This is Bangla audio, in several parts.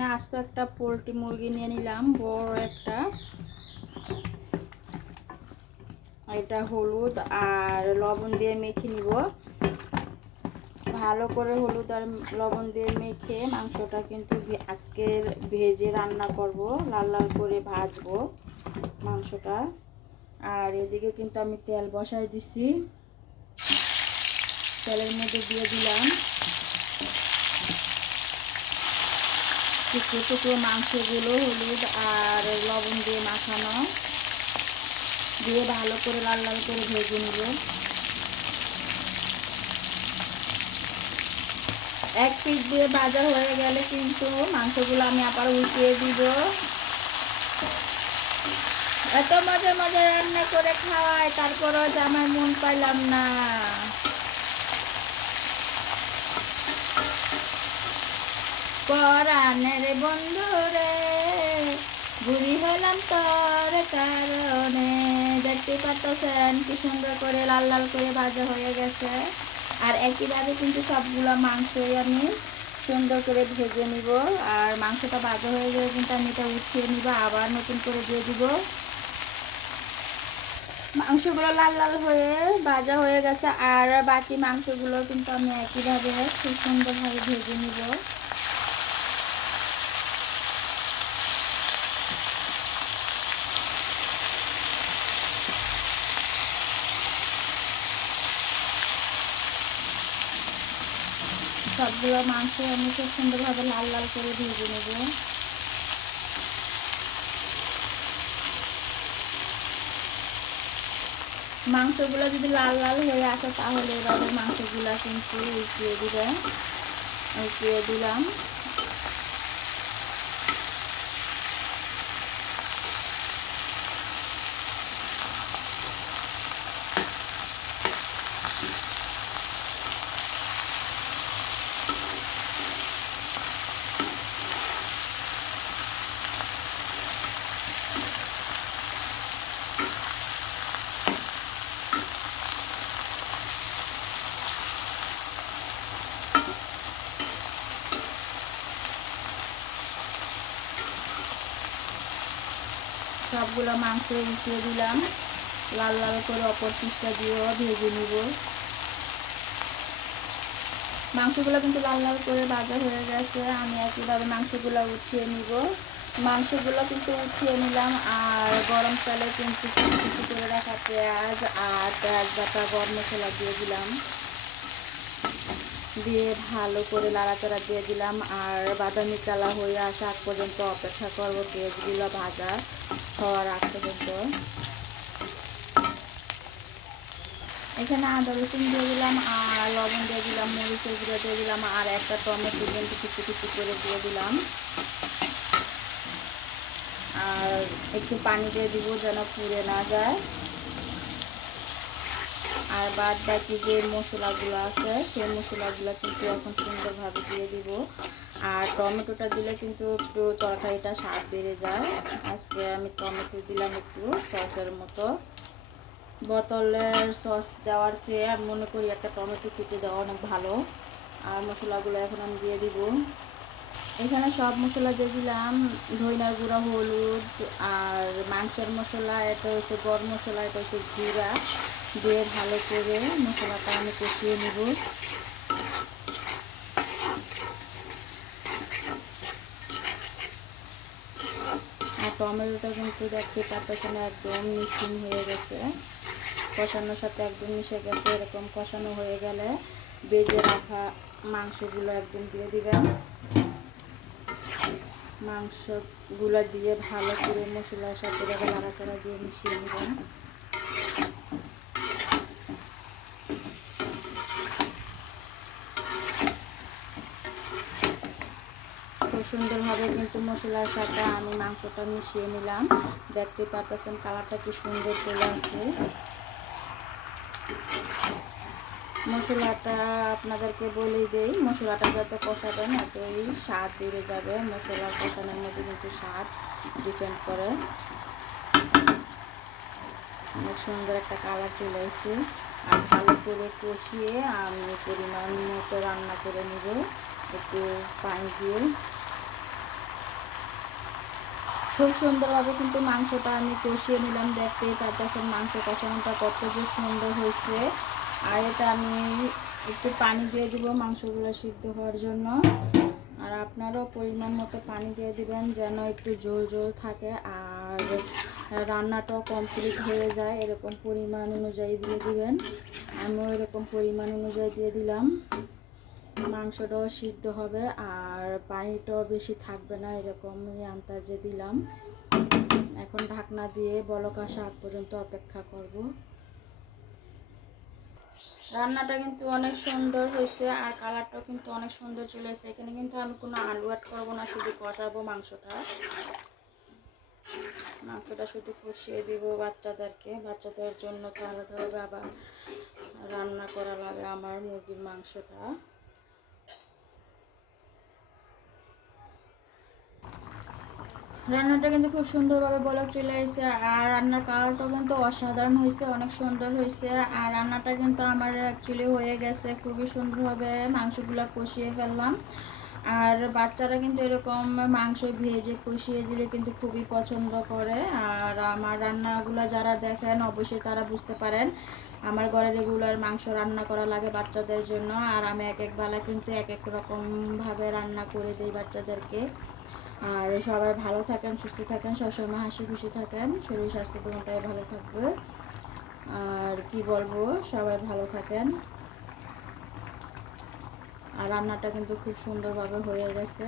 না আস্ত একটা পোলট্রি মুরগি নিয়ে নিলাম, বড় একটা। এটা হলুদ আর লবণ দিয়ে মেখে নিব। ভালো করে হলুদ আর লবণ দিয়ে মেখে মাংসটা কিন্তু আজকের ভেজে রান্না করব, লাল লাল করে ভাজবো মাংসটা। আর এদিকে কিন্তু আমি তেল বসাই দিছি। তেলের মধ্যে দিয়ে দিলাম। টুকরো টুকরো মাংসগুলো হলুদ আর লবণ দিয়ে মাখানো। দিয়ে ভালো করে লাল লাল করে ভেজে নিব। এক পিস দিয়ে ভাজা হয়ে গেলে কিন্তু মাংসগুলো আমি আবার উঠিয়ে দিব। এত মজা মজা রান্না করে খাওয়াই তারপরও আমার মন পাইলাম না। পরাণের বন্ধু রে বুড়ি হলাম তোর কারণে। দেখতে পাচ্ছেন কি সুন্দর করে লাল লাল করে ভাজা হয়ে গেছে। আর একইভাবে কিন্তু সবগুলো মাংসই আমি সুন্দর করে ভেজে নিব। আর মাংসটা ভাজা হয়ে গেলে কিন্তু আমি এটা উঠিয়ে নিব, আবার নতুন করে দিয়ে দিব। মাংসগুলো লাল লাল হয়ে ভাজা হয়ে গেছে, আর বাকি মাংসগুলো কিন্তু আমি একইভাবে খুব সুন্দরভাবে ভেজে নিব। সবগুলো মাংস আমি খুব সুন্দরভাবে লাল লাল করে ভেজে নেব। মাংসগুলো যদি লাল লাল হয়ে আসে, তাহলে এভাবে মাংসগুলো কিন্তু উঠিয়ে দিবে। উঠিয়ে দিলাম। সবগুলো মাংস উঠিয়ে দিলাম। লাল লাল করে অপর পিসটা দিয়েও ভেজে নিব। মাংসগুলো কিন্তু লাল লাল করে ভাজা হয়ে গেছে। আমি একইভাবে মাংসগুলো উঠিয়ে নিব। মাংসগুলো কিন্তু উঠিয়ে নিলাম আর গরম চালে কিন্তু কিছু করে রাখা পেঁয়াজ আর পেঁয়াজ বাটা গরম মশলা দিয়ে দিলাম। দিয়ে ভালো করে নাড়াচাড়া দিয়ে দিলাম। আর বাদামি কালা হয়ে আসা আগ পর্যন্ত অপেক্ষা করব পেঁয়াজগুলো ভাজা। হওয়ার আগ পর্যন্ত এখানে আদা রসুন দিয়ে দিলাম, আর লবণ দিয়ে দিলাম, মরিচের গুঁড়ো দিয়ে দিলাম, আর একটা টমেটো কিন্তু কিছু কিছু করে দিয়ে দিলাম। আর একটু পানি দিয়ে দিব যেন পুড়ে না যায়। আর বাদ বাকি যে মশলাগুলো আছে, সেই মশলাগুলো কিন্তু এখন সুন্দরভাবে দিয়ে দিব। আর টমেটোটা দিলে কিন্তু একটু তরকারিটা স্বাদ বেড়ে যায়। আজকে আমি টমেটো দিলাম একটু সসের মতো। বোতলের সস দেওয়ার চেয়ে আমি মনে করি একটা টমেটো কেটে দেওয়া অনেক ভালো। আর মশলাগুলো এখন আমি দিয়ে দিব। এখানে সব মশলা দিয়ে দিলাম। ধইনার গুঁড়া, হলুদ আর মাংসের মশলা, এটা হচ্ছে গরম মশলা, এটা হচ্ছে জিরা। দিয়ে ভালো করে মশলাটা আমি কষিয়ে নেব। আর টমেটোটা কিন্তু দেখছি তার পেছনে একদম মিশিং হয়ে গেছে। কষানোর সাথে একদম মিশে গেছে, এরকম কষানো হয়ে গেলে বেজে রাখা মাংসগুলো একদম দিয়ে দিবেন। মাংসগুলো দিয়ে ভালো করে মশলার সাথে করা দিয়ে মিশিয়ে নেবেন সুন্দরভাবে কিন্তু মশলার সাথে আমি মাংসটা মিশিয়ে নিলাম। দেখতে পাচ্ছেন কালারটা কি সুন্দর চলে আসছে। মশলাটা আপনাদেরকে বলেই দেই, মশলাটা যত কষাবেন, এতই স্বাদ বেড়ে যাবে। মশলা কষানোর মধ্যে কিন্তু স্বাদ ডিপেন্ড করে। অনেক সুন্দর একটা কালার চলে এসেছে আর ভালো করে কষিয়ে আমি পরিমাণ মতো রান্না করে নেব। একটু পানি দিয়ে। খুব সুন্দরভাবে কিন্তু মাংসটা আমি কষিয়ে নিলাম দেখতেই পারতেছেন মাংস কষানোটা কত যে সুন্দর হয়েছে। আর এটা আমি একটু পানি দিয়ে দিব মাংসগুলো সিদ্ধ হওয়ার জন্য। আর আপনারাও পরিমাণ মতো পানি দিয়ে দিবেন যেন একটু জোর জোর থাকে। আর রান্নাটাও কমপ্লিট হয়ে যায়, এরকম পরিমাণ অনুযায়ী দিয়ে দিবেন। আমিও এরকম পরিমাণ অনুযায়ী দিয়ে দিলাম। মাংসটাও সিদ্ধ হবে আর পানিটাও বেশি থাকবে না, এরকমই আন্তাজে দিলাম। এখন ঢাকনা দিয়ে বলক আসা আগ পর্যন্ত অপেক্ষা করব। রান্নাটা কিন্তু অনেক সুন্দর হয়েছে আর কালারটাও কিন্তু অনেক সুন্দর চলে এসেছে। এখানে কিন্তু আমি কোনো আলু অ্যাড করব না, শুধু কষাবো মাংসটা। মাংসটা শুধু কষিয়ে দিব বাচ্চাদেরকে। বাচ্চাদের জন্য তো আলাদাভাবে আবার রান্না করা লাগে আমার মুরগির মাংসটা। রান্নাটা কিন্তু খুব সুন্দরভাবে বলক চলে এসেছে আর রান্নার কালারটাও কিন্তু অসাধারণ হয়েছে, অনেক সুন্দর হয়েছে, আর রান্নাটা কিন্তু আমার অ্যাকচুয়ালি হয়ে গেছে, খুবই সুন্দরভাবে মাংসগুলো কষিয়ে ফেললাম, আর বাচ্চারা কিন্তু এরকম মাংস ভেজে কষিয়ে দিলে কিন্তু খুবই পছন্দ করে, আর আমার রান্নাগুলো যারা দেখেন অবশ্যই তারা বুঝতে পারেন, আমার ঘরে রেগুলার মাংস রান্না করা লাগে বাচ্চাদের জন্য, আর আমি এক এক বেলা কিন্তু এক এক রকমভাবে রান্না করে দিই বাচ্চাদেরকে। আর সবাই ভালো থাকেন, সুস্থ থাকেন, সবসময় হাসি খুশি থাকেন। শরীর স্বাস্থ্য কোনোটাই ভালো থাকবে। আর কি বলব, সবাই ভালো থাকেন। আর রান্নাটা কিন্তু খুব সুন্দরভাবে হয়ে গেছে।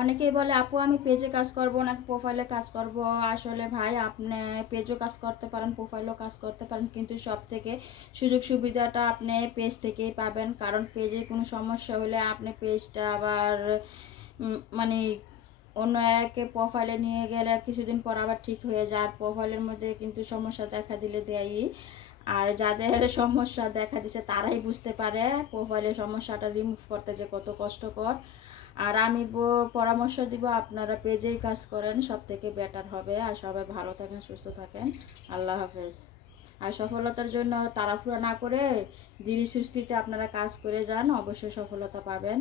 অনেকেই বলে, আপু, আমি পেজে কাজ করব না প্রোফাইলে কাজ করব। আসলে ভাই, আপনি পেজও কাজ করতে পারেন প্রোফাইলও কাজ করতে পারেন, কিন্তু সব থেকে সুযোগ সুবিধাটা আপনি পেজ থেকেই পাবেন। কারণ পেজে কোনো সমস্যা হলে আপনি পেজটা আবার মানে অন্য এক প্রোফাইলে নিয়ে গেলে কিছুদিন পর আবার ঠিক হয়ে যায়। আর প্রোফাইলের মধ্যে কিন্তু সমস্যা দেখা দিলে দেয়ই। আর যাদের সমস্যা দেখা দিছে, তারাই বুঝতে পারে প্রোফাইলের সমস্যাটা রিমুভ করতে যে কত কষ্টকর। আর আমি পরামর্শ দিব আপনারা পেজেই কাজ করেন সব থেকে বেটার হবে। আর সবাই ভালো থাকেন, সুস্থ থাকেন। আল্লাহ হাফেজ। আর সফলতার জন্য তাড়াহুড়া না করে, ধীরে সুস্থিতে আপনারা কাজ করে যান, অবশ্যই সফলতা পাবেন।